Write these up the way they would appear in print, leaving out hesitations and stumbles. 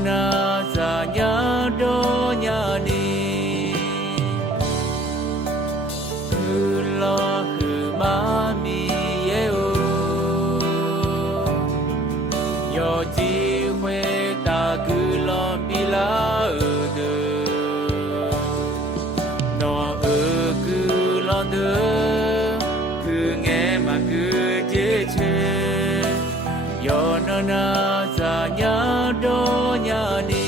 na sa nya do nya ni lo hu ma mi ye o yo ji hue ta gu lo pi la de no gu lo de gu nghe mà gu je che yo na sa nya do nya ni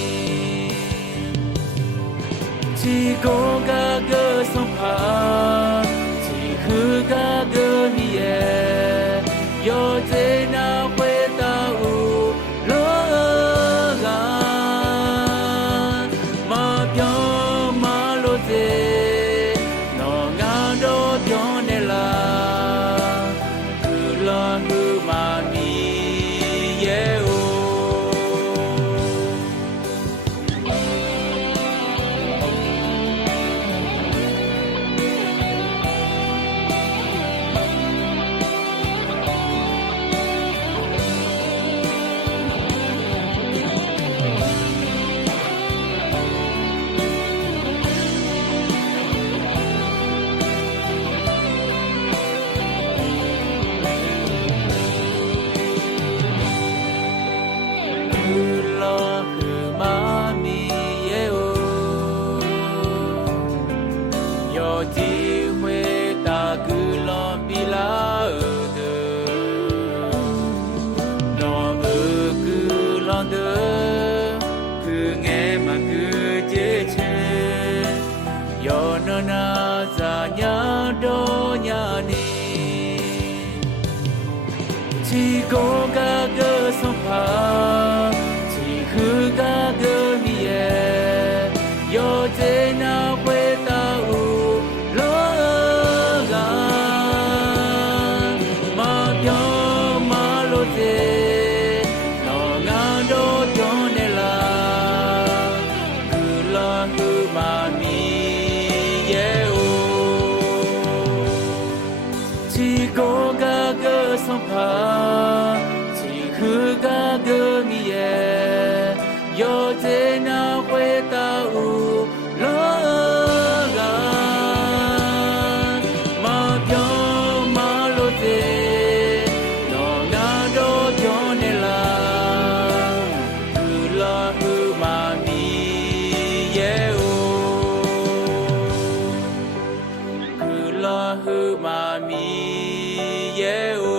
chỉ có ga gơ sông phà chỉ hư ga gơ mi ye yo te na hue ta u lo ga ma pyo ma lo te no nga do pyo ne la ku lo hu ma mi ye o chỉ huê ta cứ lo pi la de nó cứ lo de cứ nghe mà cứ chế chế yo no na za nya do nya ni chỉ có ga gơ sông phà chỉ hư ga gơ mi ye yo te na huê ta u chỉ có ga gơ sông phà chỉ hư ga gơ mi ye yo te na hue ta u lo ga ma pyo ma lo te no nga do pyo ne la ku la hu ma mi ye o ku la hu ma mi ye o